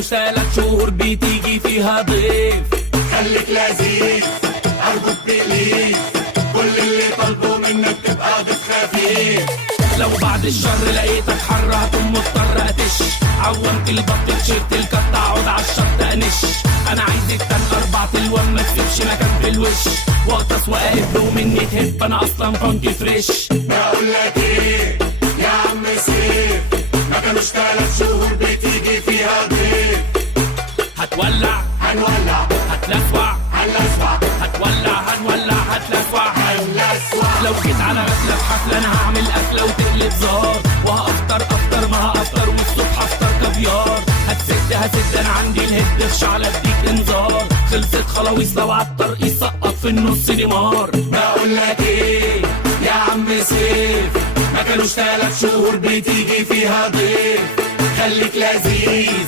3 شهور بتيجي فيها ضيف. خليك لذيذ أرجوك بليز، كل اللي طالبه منك تبقى ضيف خفيف. لو بعد الشر لقيتك حر هتقوم مضطر اتش. عومت البط تيشيرت الكت اقعد عالشط انش. انا عايزك تن 4 تلوان ما تسيبش مكان في الوش. واغطس واقف ومني تهب انا اصلا فانكي فريش. بقولك ايه يا عم سيف، ما كانوش 3 شهور بتيجي فيها ضيف. هتولع هنولع هتلسوع هنلسوع هتولع هنولع هتلسوع. هنلسوع لو جيت على غفلة في حفلة انا هعمل اكلة وتقلب زار. وهافطر ما هافطر والصبح افطر كافيار. هتسد انا عندي الهد في شعلة اديك انذار. خلصت خلاويص لو عالطريق سقط في النص دمار. بقولك ايه يا عم سيف، ما كانوش 3 شهور بتيجي فيها ضيف. خليك لذيذ